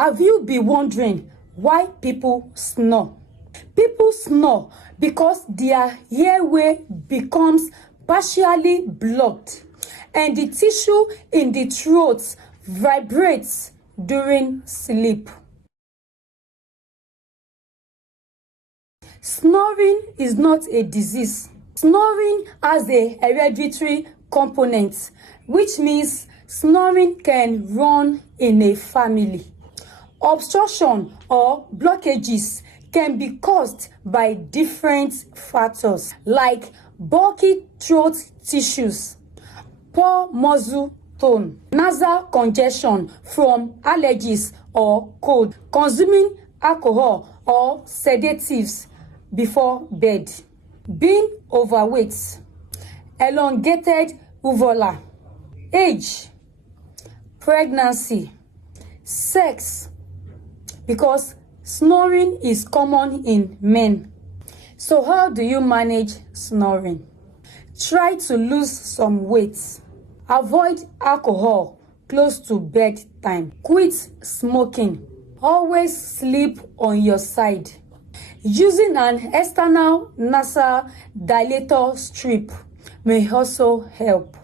Have you been wondering why people snore? People snore because their airway becomes partially blocked and the tissue in the throat vibrates during sleep. Snoring is not a disease. Snoring has a hereditary component, which means snoring can run in a family. Obstruction or blockages can be caused by different factors like bulky throat tissues, poor muscle tone, nasal congestion from allergies or cold, consuming alcohol or sedatives before bed, being overweight, elongated uvula, age, pregnancy, sex, because snoring is common in men. So how do you manage snoring? Try to lose some weight. Avoid alcohol close to bedtime. Quit smoking. Always sleep on your side. Using an external nasal dilator strip may also help.